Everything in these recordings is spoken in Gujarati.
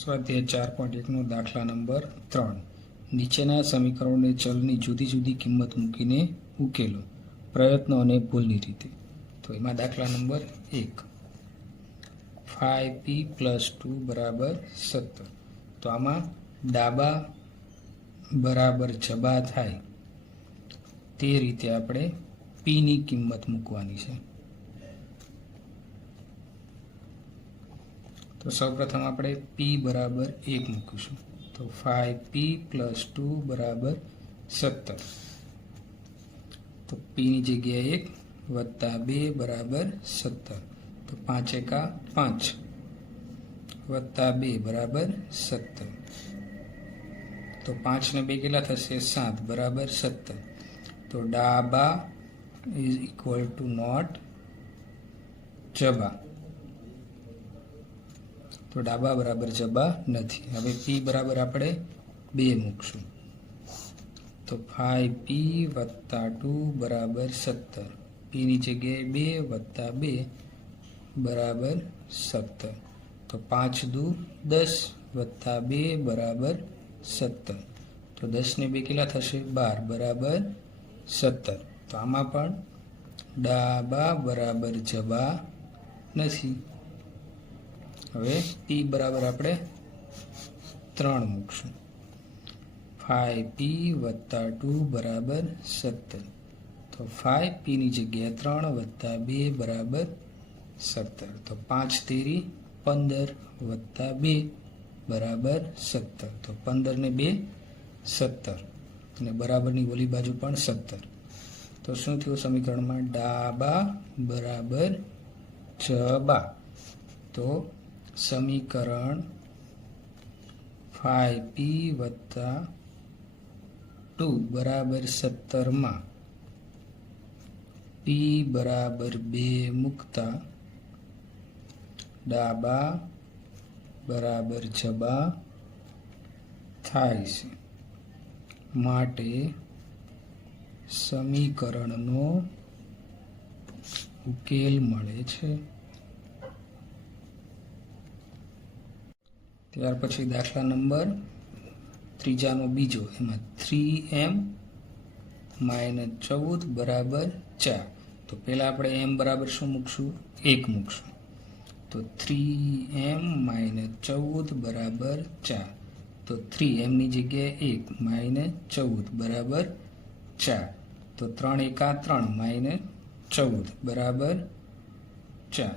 સ્વાધ્યાય 4.1નો દાખલા નંબર 3 નીચેના સમીકરણોને ચલની જુદી જુદી કિંમત મૂકીને ઉકેલો. પ્રયત્નો અને ભૂલની રીતે. તો એમાં દાખલા નંબર 1 5p + 2 = 17. તો આમાં ડાબા બરાબર જબા થાય તે રીતે આપણે પીની કિંમત મૂકવાની છે. તો સૌપ્રથમ આપણે p બરાબર 1 મૂકીશું. તો 5p + 2 = 17. તો p ની જગ્યાએ 1 + 2 = 17. તો 5 એકા 5 + 2 = 17. તો 5 ને 2 કેટલા થશે? 7 બરાબર 17. તો ડાબા = નોટ જબા. તો ડાબા બરાબર જબા નથી. હવે p બરાબર આપણે 2 મૂકશું. તો 5p + 2 = 17. p ની જગ્યાએ 2 + 2 = 17. તો 5 દુ 10 + 2 = 17. તો 10 ને 2 કેટલા થશે? 12 બરાબર 17. તો આમાં પણ ડાબા બરાબર જબા નથી. હવે p બરાબર આપણે 3 મૂકશું. 5p + 2 = 17. તો 5p ની જગ્યાએ 3 + 2 = 17. તો 5 તેરી 15 + 2 = 17. તો 15 ને 2 17 અને બરાબરની ઓલી બાજુ પણ 17. તો શું થયું સમીકરણમાં? ડાબા બરાબર જબા. તો સમીકરણ 5p + 2 = 17 માં p બરાબર 2 મૂકતા ડાબા બરાબર જબા થાય છે. માટે સમીકરણનો ઉકેલ મળે છે. ત્યાર પછી દાખલા નંબર ત્રીજાનો બીજો, એમાં 3m - 14 = 4. તો પહેલાં આપણે m બરાબર શું મૂકશું? 1 મૂકશું. તો 3m - 14 = 4. તો 3m ની જગ્યાએ 1 - 14 = 4. તો 3 એકા 3 - 14 = 4.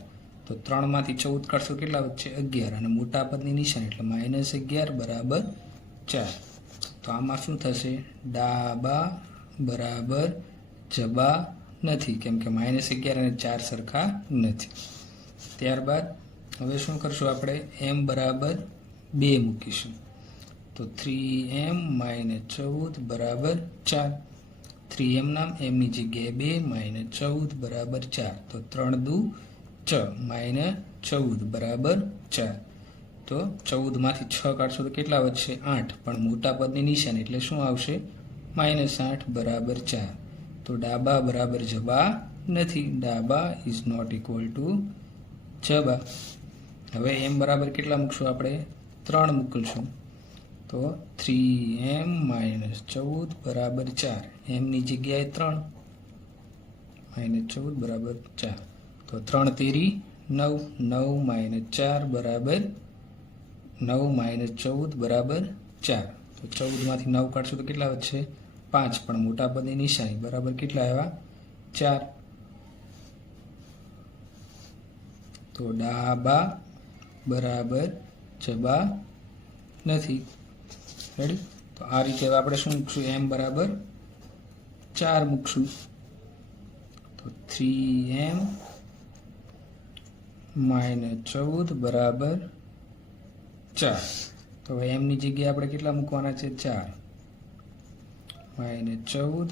તો 3 માંથી 14 કાઢશો કેટલા વચ્ચે? 11. અને મોટા પદની નિશાની એટલે -11 = 4. તો આમાં શું થશે? ડાબા બરાબર જબા નથી, કેમ કે -11 અને 4 સરખા નથી. ત્યારબાદ હવે શું કરશું? આપણે m બરાબર 2 મૂકીશું. તો 3m - 14 = 4. 3m નામ m ની જગ્યાએ 2 - 14 = 4. તો 3 દુ 6 - 14 = 4. તો 14 માંથી 6 કાઢશો તો કેટલા વધશે? 8. પણ મોટા પદની નિશાની એટલે શું આવશે? -8 = 4. તો ડાબા બરાબર જબા નથી. ડાબા = જબા. હવે m બરાબર કેટલા મૂકશું? આપણે 3 મૂકીશું. તો 3m - 14 = 4. m ની જગ્યાએ 3 - 14 = 4. તો 3 તેરી 9 9 - 4 9 - 14 = 4. તો 14 માંથી 9 કાઢશું તો કેટલા વધશે? 5. પણ મોટા પદની નિશાની બરાબર કેટલા આવ્યા? 4. તો ડાબા બરાબર જબા નથી. રેડી? તો આ રીતે આપણે શું મૂકશું? m બરાબર 4 મૂકશું. તો 3m - 14 = 4. તો હવે m ની જગ્યાએ આપણે કેટલા મૂકવાના છે? 4. -14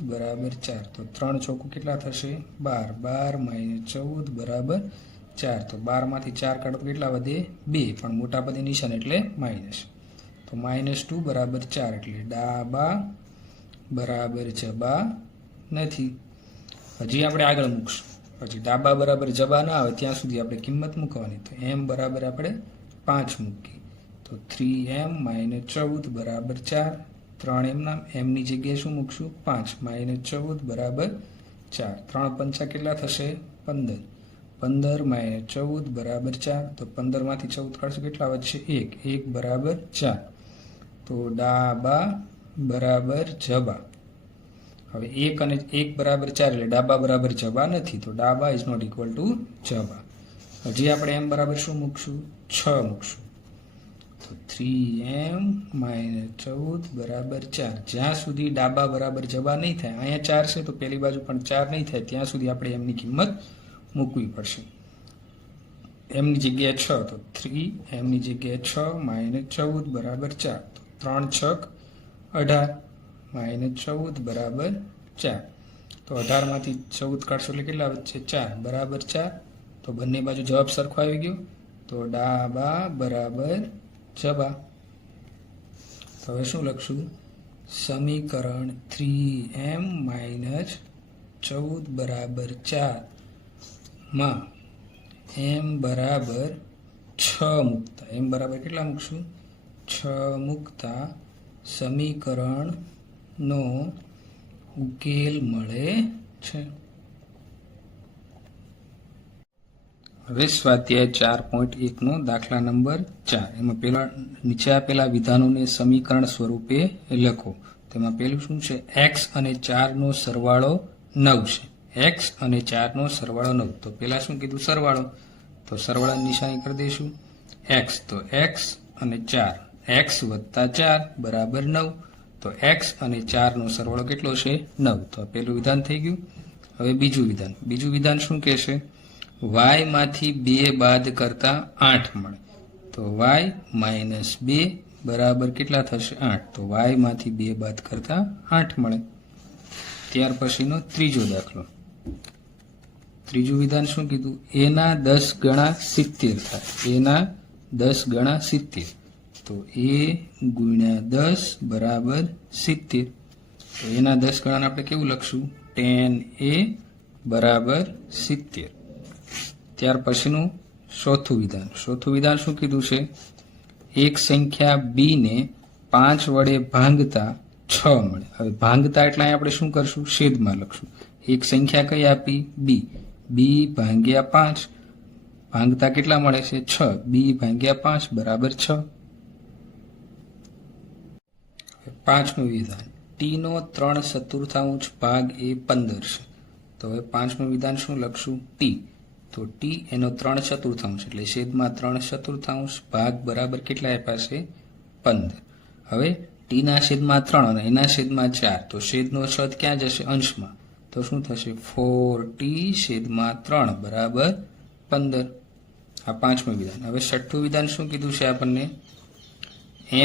= 4. તો 3 ચોકું કેટલા થશે? 12. 12 - 14 = 4. તો 12 માંથી 4 કાઢો તો કેટલા વધે? 2. પણ મોટા પદની નિશાન એટલે માઇનસ. તો -2 = 4. એટલે ડાબા બરાબર જબા નથી. હજી આપણે આગળ મૂકશું. પછી ડાબા બરાબર જબા ના આવે ત્યાં સુધી આપણે કિંમત મૂકવાની. તો m બરાબર આપણે 5 મૂકી. તો તો 3m માઇનસ 14 બરાબર 4. 3m ના mની જગ્યાએ શું મૂકશું? 5 માઇનસ 14 બરાબર 4. 3 પંચા કેટલા થશે? 15. 15 માઇનસ 14 બરાબર 4. તો 15 માંથી 14 કાઢશું કેટલા વધશે? 1. 1 બરાબર 4. તો ડાબા બરાબર જબા. હવે 1 અને 1 બરાબર 4 એટલે ડાબા બરાબર જબા નથી, તો ડાબા ઇઝ નોટ ઇક્વલ ટુ જબા. હજી આપણે m બરાબર શું મૂકશું? 6 મૂકશું. તો 3m માઇનસ 14 બરાબર 4. જ્યાં સુધી ડાબા બરાબર જબા નહીં થાય, અહીંયા 4 છે તો પેલી બાજુ પણ 4 નહીં થાય, ત્યાં સુધી આપણે એમની કિંમત મૂકવી પડશે. એમની જગ્યાએ 6, તો 3 એમની જગ્યાએ 6 માઇનસ 14 બરાબર 4. તો 3 6 18 માઇનસ 14 બરાબર 4. તો 18 માંથી 14 કાઢશો એટલે કેટલા વધશે? 4 બરાબર 4. તો બંને બાજુ જવાબ સરખો આવી ગયો, તો ડાબા બરાબર જબા. તો હવે શું લખશું? સમીકરણ 3m માઇનસ 14 બરાબર 4 માં m બરાબર 6 મૂકતા, m બરાબર કેટલા મૂકશું? 6 મૂકતા સમીકરણનો ઉકેલ મળે છે. હવે સ્વાધ્યાય 4.1 નો દાખલા નંબર 4. એમાં પેલા નીચે આપેલા વિધાનોને સમીકરણ સ્વરૂપે લખો. તેમાં પેલું શું છે? x અને 4 નો સરવાળો 9 છે. x અને 4 નો સરવાળો 9. તો પેલા શું કીધું? સરવાળો. તો સરવાળાની નિશાની કરી દઈશું x. તો x અને 4, x વત્તા 4 બરાબર 9. તો x અને 4 નો સરવાળો કેટલો છે? 9. તો પેલું વિધાન થઈ ગયું. હવે બીજું વિધાન. બીજું વિધાન શું કહેશે? y માંથી 2 બાદ કરતા 8 મળે. તો y માઇનસ 2 બરાબર કેટલા થશે? 8. તો y માંથી 2 બાદ કરતા 8 મળે. ત્યાર પછીનો ત્રીજો દાખલો. ત્રીજું વિધાન શું કીધું? a ના 10 ગણા 70 થાય. a ના 10 ગણા 70. તો a ગુણ્યા 10 બરાબર 70. તો a ના 10 ગણાને આપણે કેવું લખશું? 10a બરાબર 70. ત્યાર પછીનું ચોથું વિધાન. ચોથું વિધાન શું કીધું છે? એક સંખ્યા b ને 5 વડે ભાંગતા 6 મળે. હવે ભાંગતા એટલે આપણે શું કરશું? છેદમાં લખશું. એક સંખ્યા કઈ આપી? b. b ભાંગ્યા 5. ભાંગતા કેટલા મળે છે? 6. b ભાંગ્યા 5 બરાબર 6. પાંચમું વિધાન. t નો 3/4 ભાગ એ 15 છે. તો હવે પાંચમું વિધાન શું લખશું? t. તો t એનો 3/4 એટલે છેદમાં 3/4 ભાગ બરાબર કેટલા આપ્યા છે? 15. હવે t ના છેદમાં 3 અને એના છેદમાં 4. તો છેદનો છેદ ક્યાં જશે? અંશમાં. તો શું થશે? 4t છેદમાં 3 બરાબર 15. આ પાંચમું વિધાન. હવે છઠ્ઠું વિધાન શું કીધું છે આપણને?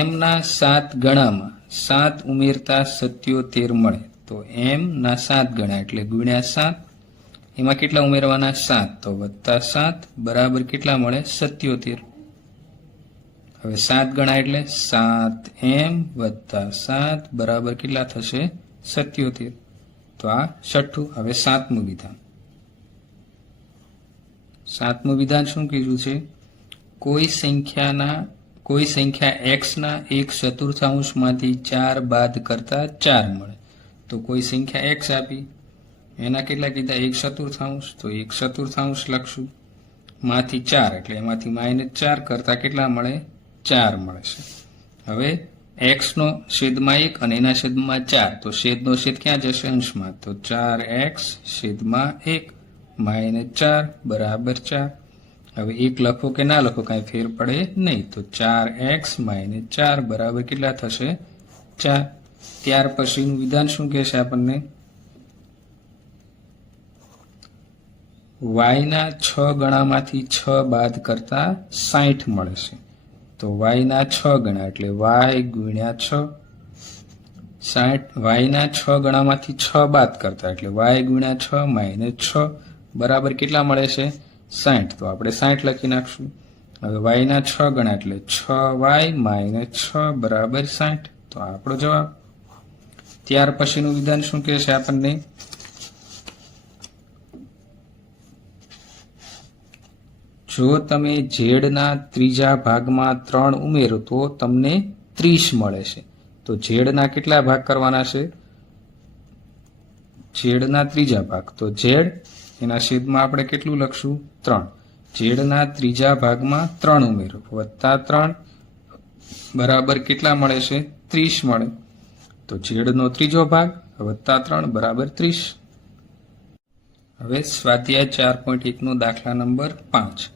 m ના 7 ગણામાં 7 ઉમેરતા 77 મળે. તો m ના 7 ગણા એટલે ગુણ્યા 7. એમાં કેટલા ઉમેરવાના? 7. તો વત્તા 7 બરાબર કેટલા મળે? 77. હવે 7 ગણા એટલે 7m વત્તા 7 બરાબર કેટલા થશે? 77. તો આ છઠ્ઠું. હવે સાતમું વિધાન. સાતમું વિધાન શું કીધું છે? કોઈ સંખ્યા x ના 1/4 માંથી 4 બાદ કરતા 4 મળે. તો કોઈ સંખ્યા x આપી, એના કેટલા કીધા? 1/4. તો 1/4 લખશું. માંથી 4 એટલે એમાંથી -4 કરતા કેટલા મળે? 4 મળે છે. હવે x નો છેદમાં 1 અને એના છેદમાં 4. તો છેદનો છેદ ક્યાં જશે? અંશમાં. તો 4x છેદમાં 1 -4 બરાબર 4. હવે 1 લખો કે ના લખો કાંઈ ફેર પડે નહીં. તો 4x -4 બરાબર કેટલા થશે? 4. ત્યાર પછીનું વિધાન શું કહે છે આપણને? y ના 6 ગણામાંથી 6 બાદ કરતા 60 મળે છે. તો y ના 6 ગણા એટલે y ગુણ્યા 6. 60 y ના 6 ગણામાંથી 6 બાદ કરતા એટલે y ગુણ્યા 6 -6 બરાબર કેટલા મળે છે? 60. તો આપણે 60 લખી નાખશું. હવે y ના 6 ગણા એટલે 6y -6 બરાબર 60. તો આપણો જવાબ. ત્યાર પછીનું વિધાન શું કહે છે આપણને? જો તમે ઝેડના ત્રીજા ભાગમાં 3 ઉમેરો તો તમને 30 મળે છે. તો ઝેડના કેટલા ભાગ કરવાના છે? ઝેડના ત્રીજા ભાગ. તો ઝેડ એના છેદમાં આપણે કેટલું લખશું? 3. ઝેડના ત્રીજા ભાગમાં 3 ઉમેરો વત્તા 3 બરાબર કેટલા મળે છે? 30 મળે. તો ઝેડનો ત્રીજો ભાગ વત્તા 3 બરાબર 30. હવે સ્વાધ્યાય 4.1 નો દાખલા નંબર 5.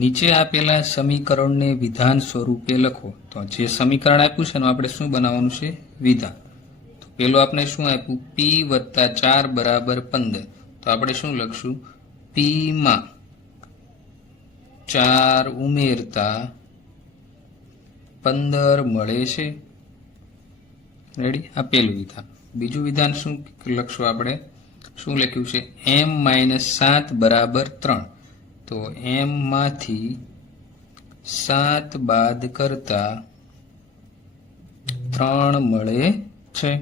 નીચે આપેલા સમીકરણને વિધાન સ્વરૂપે લખો. તો જે સમીકરણ આપ્યું છે એનું આપણે શું બનાવવાનું છે? વિધાન. તો પેલું આપણે શું આપ્યું? p વત્તા 4 બરાબર 15. તો આપણે શું લખશું? p માં 4 ઉમેરતા 15 મળે છે. રેડી? આ પેલું વિધાન. બીજું વિધાન શું લખશું આપણે? શું લખ્યું છે? m-7 બરાબર 3. તો m માંથી 7 બાદ કરતા 3 મળે છે.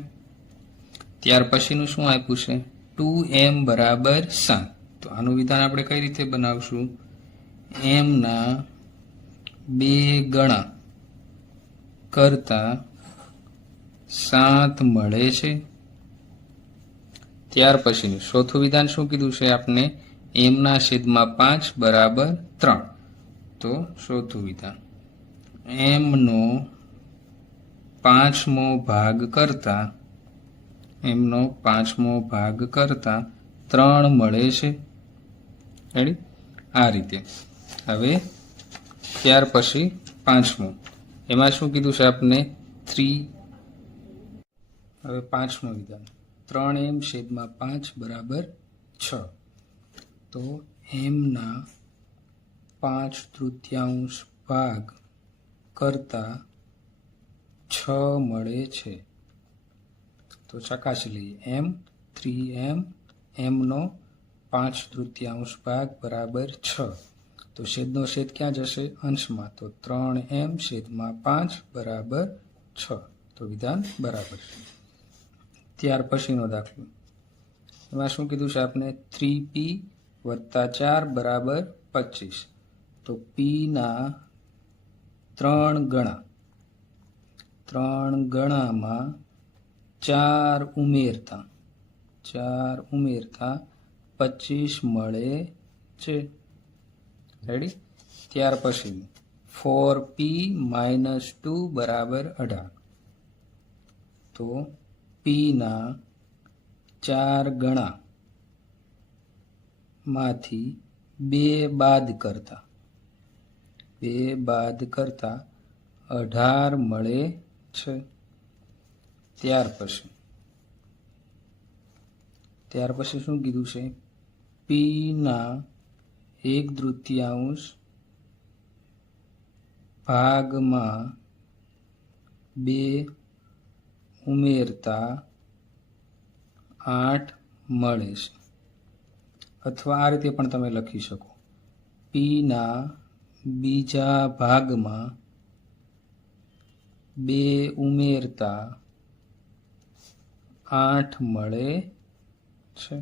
ત્યાર પછીનું શું આપ્યું છે? 2m બરાબર 7. તો આનું વિધાન આપણે કઈ રીતે બનાવશું? m ના 2 ગણા કરતા 7 મળે છે. ત્યાર પછીનું ચોથું વિધાન શું કીધું છે આપણે? m ના છેદમાં 5 બરાબર 3. તો ચોથું વિધાન m નો 5મો ભાગ કરતા m નો 5મો ભાગ કરતા 3 મળે છે. રેડી? આ રીતે. હવે ત્યાર પછી 5મું એમાં શું કીધું છે આપણે? 3. હવે 5મું વિધાન 3m છેદમાં 5 બરાબર 6. તો m ના 5/3 ભાગ કરતા 6 મળે છે. તો ચકાસી લઈએ. m 3m m નો 5/3 ભાગ બરાબર 6. તો છેદનો છેદ ક્યાં જશે? અંશમાં. તો 3m છેદમાં 5 બરાબર 6. તો વિધાન બરાબર છે. ત્યાર પછીનો દાખલો. એમાં શું કીધું છે આપણે? 3p વત્તા 4 બરાબર 25. તો p ના 3 ગણામાં 4 ઉમેરતા 25 મળે છે. રેડી? ત્યાર પછી 4p - 2 બરાબર 18. તો p ના 4 ગણા માંથી 2 બાદ કરતા 18 મળે છે. ત્યાર પછી શું કીધું છે? p ના 1/3 ભાગમાં 2 ઉમેરતા 8 મળે છે. અથવા આ રીતે પણ તમે લખી શકો. p ના બીજા ભાગમાં 2 ઉમેરતા 8 મળે છે.